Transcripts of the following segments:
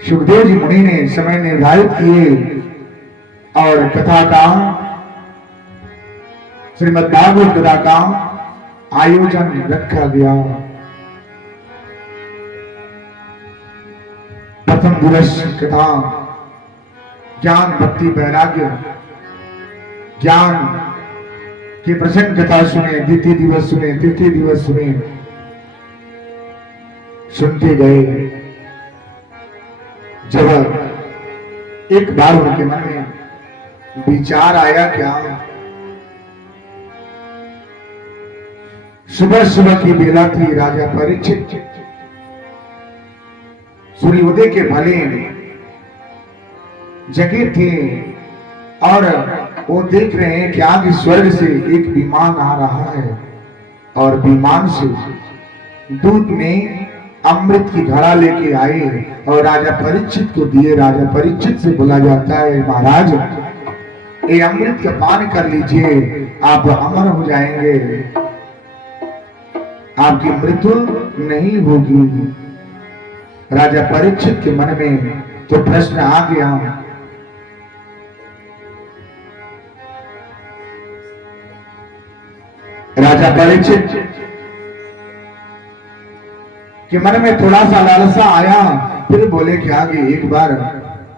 सुखदेव जी मुनि ने समय निर्धारित किए और कथा का श्रीमद् भागवत कथा का आयोजन रखा गया। प्रथम दिवस कथा ज्ञान भक्ति वैराग्य ज्ञान की प्रसंग कथा सुने, द्वितीय दिवस सुने, तृतीय दिवस सुने, सुनते गए। जब एक बार उनके मन में विचार आया, क्या सुबह सुबह की बेला थी, राजा परीक्षित सूर्योदय के भले जगे थे और वो देख रहे हैं कि आगे स्वर्ग से एक विमान आ रहा है और विमान से दूत में अमृत की घड़ा लेके आए और राजा परीक्षित को दिए। राजा परीक्षित से बोला जाता है, महाराज ये अमृत का पान कर लीजिए, आप अमर हो जाएंगे, आपकी मृत्यु नहीं होगी। राजा परीक्षित के मन में तो प्रश्न आ गया, राजा परीक्षित के मन में थोड़ा सा लालसा आया। फिर बोले कि आगे एक बार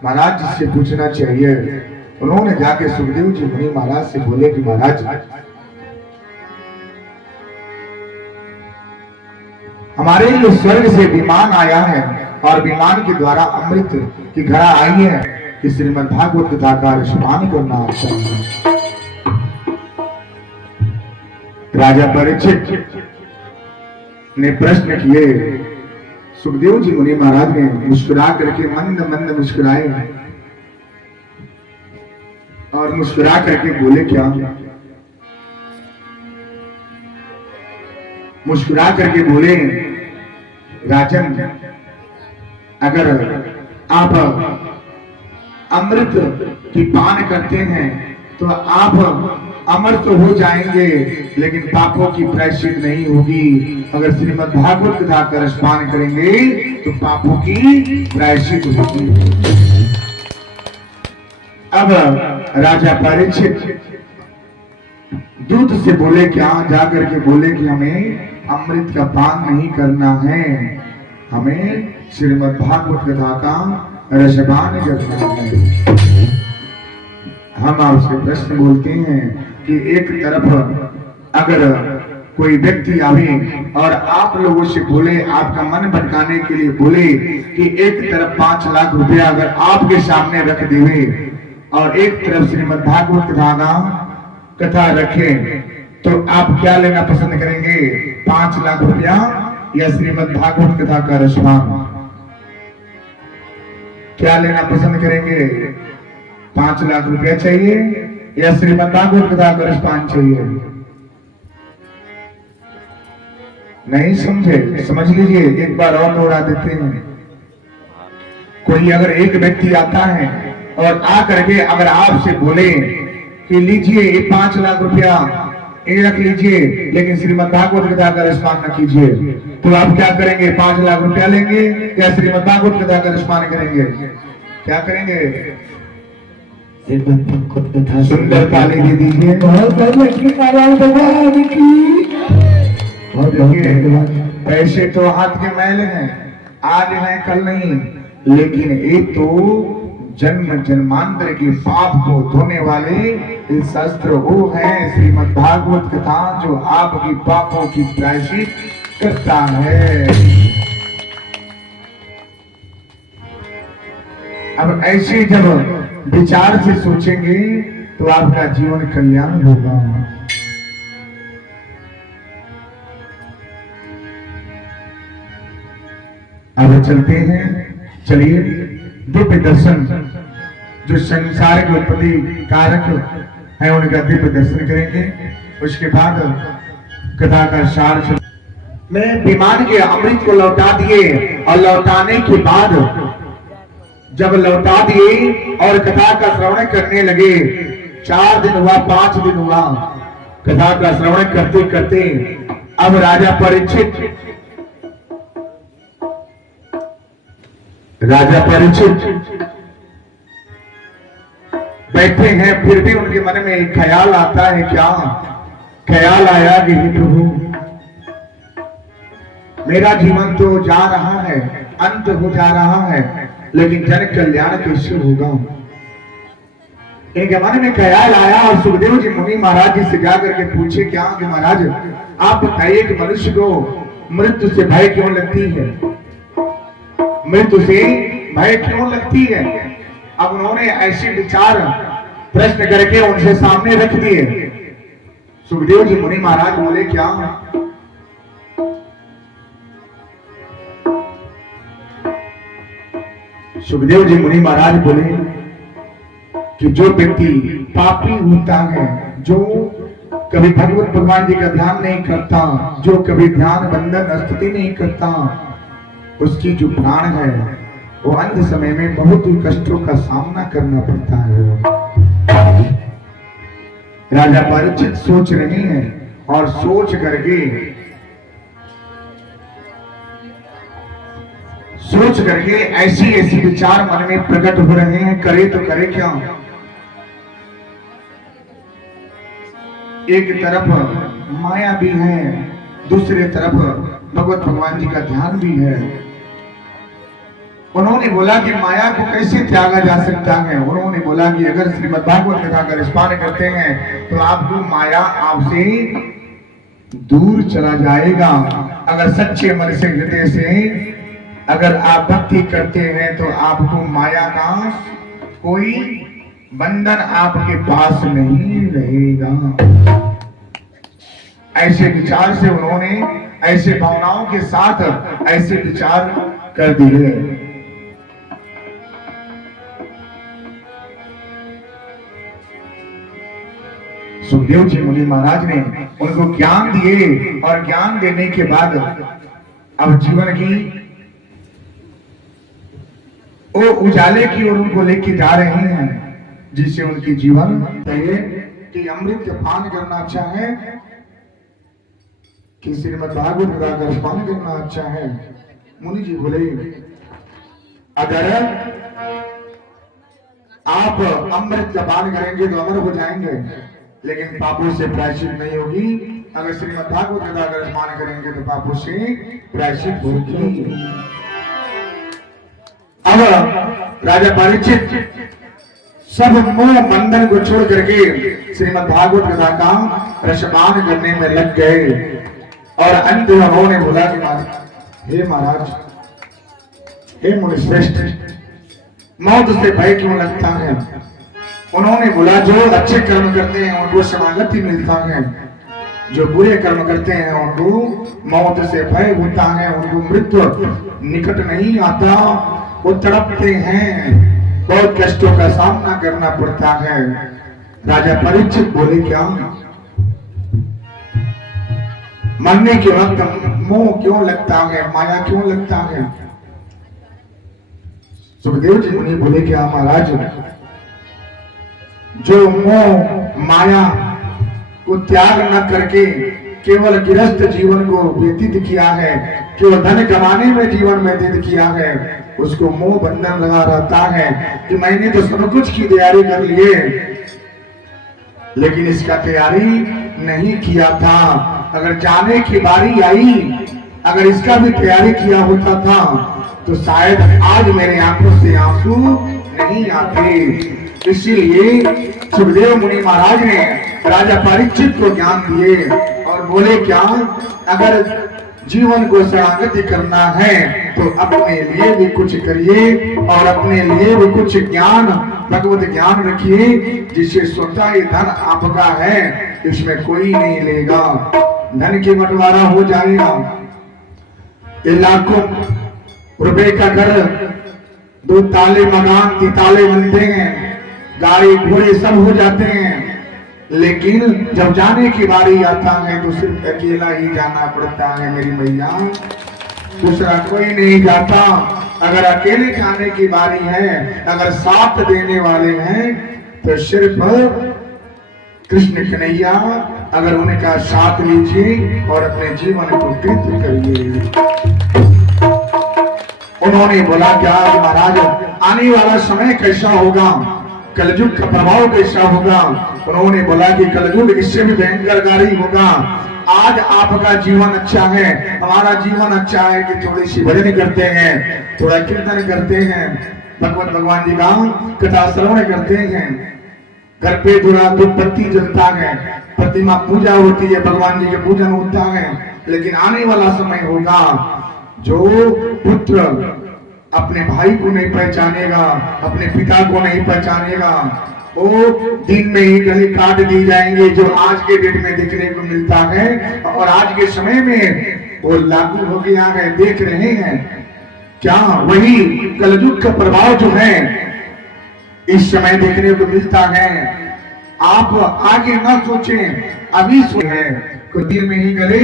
महाराज जी से पूछना चाहिए। उन्होंने जाके सुखदेव जी मुनि महाराज से बोले कि महाराज हमारे लिए स्वर्ग से विमान आया है और विमान के द्वारा अमृत की घड़ा आई है कि श्रीमद् भागवत कथा का स्नान करना चाहिए। राजा परीक्षित ने प्रश्न किए। सुखदेव जी मुनि महाराज ने मुस्कुरा करके मंद मंद मुस्कुराए और मुस्कुरा करके बोले, क्या मुस्कुरा करके बोले, राजन अगर आप अमृत की पान करते हैं तो आप अमर तो हो जाएंगे, लेकिन पापों की प्रायश्चित नहीं होगी। अगर श्रीमद् भागवत कथा का रस पान करेंगे तो पापों की प्रायश्चित होगी। अब राजा परीक्षित दूत से बोले, क्या जाकर के बोले कि हमें अमृत का पान नहीं करना है, हमें श्रीमद् भागवत कथा का रसपान करना है। हम आपसे प्रश्न बोलते हैं कि एक तरफ अगर कोई व्यक्ति आवे और आप लोगों से बोले, आपका मन भटकाने के लिए बोले कि एक तरफ 5 लाख रुपया अगर आपके सामने रख देवे और एक तरफ श्रीमद् भागवत कथा रखे, तो आप क्या लेना पसंद करेंगे, 5 लाख रुपया या श्रीमद् भागवत कथा का रसपान? क्या लेना पसंद करेंगे? 5 लाख रुपया चाहिए या श्रीमद् भागवत कथा का रसपान चाहिए? नहीं समझे? समझ लीजिए, एक बार और दोहरा देते हैं। कोई अगर एक व्यक्ति आता है और आ करके अगर आपसे बोले कि लीजिए ये 5 लाख रुपया ये रख लीजिए, लेकिन श्रीमद् भागवत कथा का रसपान न कीजिए, तो आप क्या करेंगे? 5 लाख रुपया लेंगे या श्रीमद् भागवत कथा का रसपान करेंगे? क्या करेंगे? सुंदर ताली दे दीजिए। पैसे तो हाथ के मैल हैं, आज हैं कल नहीं, लेकिन ये तो जन्म जन्मांतर के पाप को धोने वाले शास्त्र वो है श्रीमद् भागवत कथा, जो आपकी पापों की प्रायश्चित करता है। अब ऐसे जब विचार से सोचेंगे तो आपका जीवन कल्याण होगा। अब चलते हैं, चलिए दिव्य दर्शन जो संसार के उत्पत्ति कारक है उनका दिव्य दर्शन करेंगे। उसके बाद कथा का सार में विमान के अमृत को लौटा दिए और लौटाने के बाद जब लौटा दिए और कथा का श्रवण करने लगे, 4 दिन हुआ, 5 दिन हुआ, कथा का श्रवण करते करते अब राजा परीक्षित राजा परीक्षित बैठे हैं, फिर भी उनके मन में एक ख्याल आता है। क्या ख्याल आया कि हे प्रभु, मेरा जीवन तो जा रहा है, अंत हो जा रहा है, लेकिन जन कल्याण कैसे होगा। इनके मन में ख्याल आया और सुखदेव जी मुनि महाराज जी से जाकर के पूछे, क्या कि महाराज आप बताइए कि मनुष्य को मृत्यु से भय क्यों लगती है, मृत्यु से भय क्यों लगती है। अब उन्होंने ऐसे विचार प्रश्न करके उनसे सामने रख दिए। सुखदेव जी मुनि महाराज बोले, क्या सुखदेव जी मुनि महाराज बोले कि जो व्यक्ति पापी होता है, जो कभी भगवत भगवान जी का ध्यान नहीं करता, जो कभी ध्यान बंधन स्तुति नहीं करता, उसकी जो प्राण है वो अंत समय में बहुत ही कष्टों का सामना करना पड़ता है। राजा परीक्षित सोच रहे हैं और सोच करके ऐसी ऐसी विचार मन में प्रकट हो रहे हैं, करे तो करे क्या। एक तरफ माया भी है, दूसरे तरफ भगवत भगवान जी का ध्यान भी है। उन्होंने बोला कि माया को कैसे त्यागा जा सकता है। उन्होंने बोला कि अगर श्रीमद् भागवत कथा का स्मरण करते हैं तो आपको माया आपसे दूर चला जाएगा। अगर सच्चे मन से हृदय से अगर आप भक्ति करते हैं तो आपको माया का कोई बंधन आपके पास नहीं रहेगा। ऐसे विचार से उन्होंने ऐसे भावनाओं के साथ ऐसे विचार कर दिए। सुखदेव जी मुनि महाराज ने उनको ज्ञान दिए और ज्ञान देने के बाद अब जीवन की वो उजाले की ओर उनको लेके जा रहे हैं, जिससे उनकी जीवन कि अमृत का पान करना अच्छा है कि श्रीमद् भागवत कथा का पान करना अच्छा है। मुनि जी बोले, अगर आप अमृत का पान करेंगे तो अमर हो जाएंगे, लेकिन पापों से प्रायश्चित नहीं होगी। अगर श्रीमद् भागवत कथा का स्मरण करेंगे तो पापों से प्रायश्चित होगी। अब राजा परीक्षित सब मोह बंधन को छोड़ करके श्रीमद् भागवत कथा का रसपान करने में लग गए और अंत में उन्होंने बोला कि हे महाराज, हे मुनिश्रेष्ठ, मौत से भय क्यों लगता है। उन्होंने बोला, जो अच्छे कर्म करते हैं उनको शरणागति मिलता है, जो बुरे कर्म करते हैं उनको मौत से भय होता है, उनको मृत्यु निकट नहीं आता, वो तड़पते हैं, बहुत कष्टों का सामना करना पड़ता है। राजा परीक्षित बोले, क्या मरने के वक्त मोह क्यों लगता है, माया क्यों लगता है। सुखदेव जी मुनि बोले, क्या महाराज, जो मोह माया को त्याग न करके केवल गृहस्थ जीवन को व्यतीत किया है, केवल धन कमाने में जीवन व्यतीत किया है, उसको मोह बंधन लगा रहता है कि मैंने तो सब कुछ की तैयारी कर लिए, लेकिन इसका तैयारी नहीं किया था। अगर जाने की बारी आई, अगर इसका भी तैयारी किया होता था तो शायद आज मेरे आंखों से आंसू नहीं आते। इसीलिए सुखदेव मुनि महाराज ने राजा परीक्षित को ज्ञान दिए और बोले, क्या अगर जीवन को शरणागति करना है तो अपने लिए भी कुछ करिए और अपने लिए भी कुछ ज्ञान, भगवत ज्ञान रखिए, जिससे स्वतः ये धन आपका है, इसमें कोई नहीं लेगा, धन के बंटवारा हो जाएगा। ये लाखों रुपए का घर, 2 ताले मकान, 3 ताले बनते हैं, गाड़ी घोड़े सब हो जाते हैं, लेकिन जब जाने की बारी आता है तो सिर्फ अकेला ही जाना पड़ता है मेरी मैया, दूसरा कोई नहीं जाता। अगर अकेले जाने की बारी है, अगर साथ देने वाले हैं तो सिर्फ कृष्ण कन्हैया, अगर उनका साथ लीजिए और अपने जीवन को कृत करिए। उन्होंने बोला क्या महाराज आने वाला समय कैसा होगा, कलयुग का प्रभाव कैसा होगा। उन्होंने बोला कि कलयुग इससे भी भयंकरकारी होगा। आज आपका जीवन अच्छा है, हमारा जीवन अच्छा है कि थोड़ी सी भजन करते हैं, थोड़ा कीर्तन करते हैं, भगवान जी का कथा श्रवण करते हैं, घर पे थोड़ा धूप बत्ती जलता है, प्रतिमा पूजा होती है, भगवान जी के पूजन होता है। लेकिन आने वाला समय होगा जो पुत्र अपने भाई को नहीं पहचानेगा, अपने पिता को नहीं पहचानेगा, वो दिन में ही गले काट दी जाएंगे, जो आज के डेट में देखने को मिलता है और आज के समय में वो लागू हो गया है। देख रहे हैं क्या, वही कलयुग का प्रभाव जो है इस समय देखने को मिलता है। आप आगे ना सोचें, अभी सोचे कुछ दिन में ही गले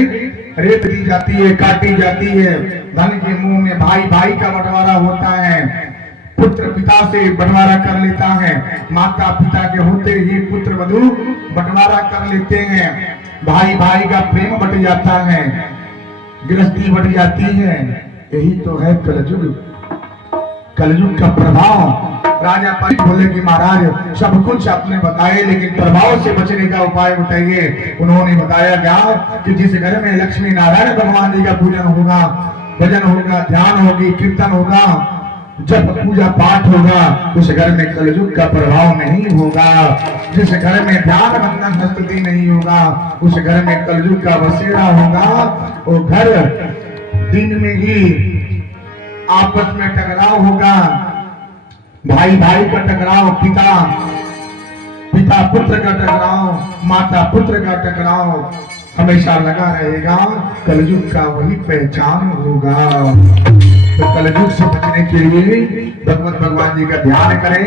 रेत दी जाती है, काटी जाती है। धन के मुंह में भाई भाई का बंटवारा होता है, पुत्र पिता से बंटवारा कर लेता है, माता पिता के होते ही पुत्र वधु बंटवारा कर लेते हैं, भाई भाई का प्रेम बट जाता है, गृहस्थी बट जाती है। यही तो है कलयुग, कलयुग का प्रभाव। राजा परी बोले कि महाराज सब कुछ आपने बताए, लेकिन प्रभाव से बचने का उपाय बताइए। उन्होंने बताया क्या कि जिस घर में लक्ष्मी नारायण भगवान जी का पूजन होगा, भजन होगा, ध्यान होगी, कीर्तन होगा, जब पूजा पाठ होगा, उस घर में कलयुग का प्रभाव नहीं होगा। जिस घर में ध्यान बंधन स्तुति नहीं होगा, उस घर में कलयुग का बसेरा होगा। वो घर दिन में ही आपस में टकराव होगा, भाई भाई का टकराव, पिता पिता पुत्र का टकराव, माता पुत्र का टकराव हमेशा लगा रहेगा। कलयुग का वही पहचान होगा। तो कलयुग से बचने के लिए भगवान जी का ध्यान करें।